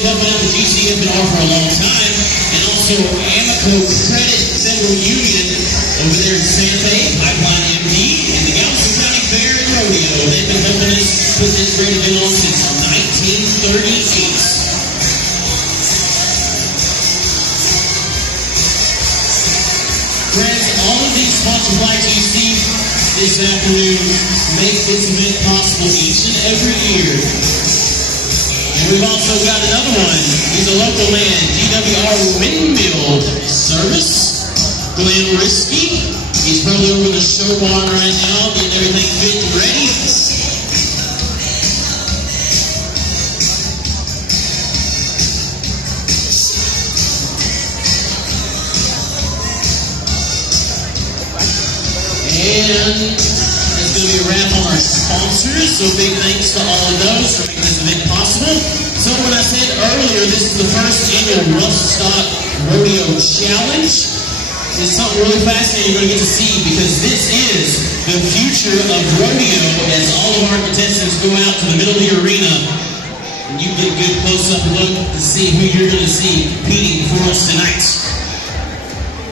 helping out the GCFNR for a long time, and also Amoco Credit Federal Union over there in Santa Fe, Pipeline MD, and the Galveston County Fair and Rodeo. They've been helping us put this great event on since 1938. Friends, all of these sponsor flags you see this afternoon make this event possible each and every year. And we've also got another one. He's a local man, DWR Windmill Service, Glenn Risky. He's probably over the show barn right now, getting everything fit and ready. And it's going to be a wrap on our sponsors, so big thanks to all of those for making this event possible. So when I said earlier, this is the first annual Rough Stock Rodeo Challenge. It's something really fascinating you're going to get to see, because this is the future of rodeo as all of our contestants go out to the middle of the arena. And you get a good close-up look to see who you're going to see competing for us tonight.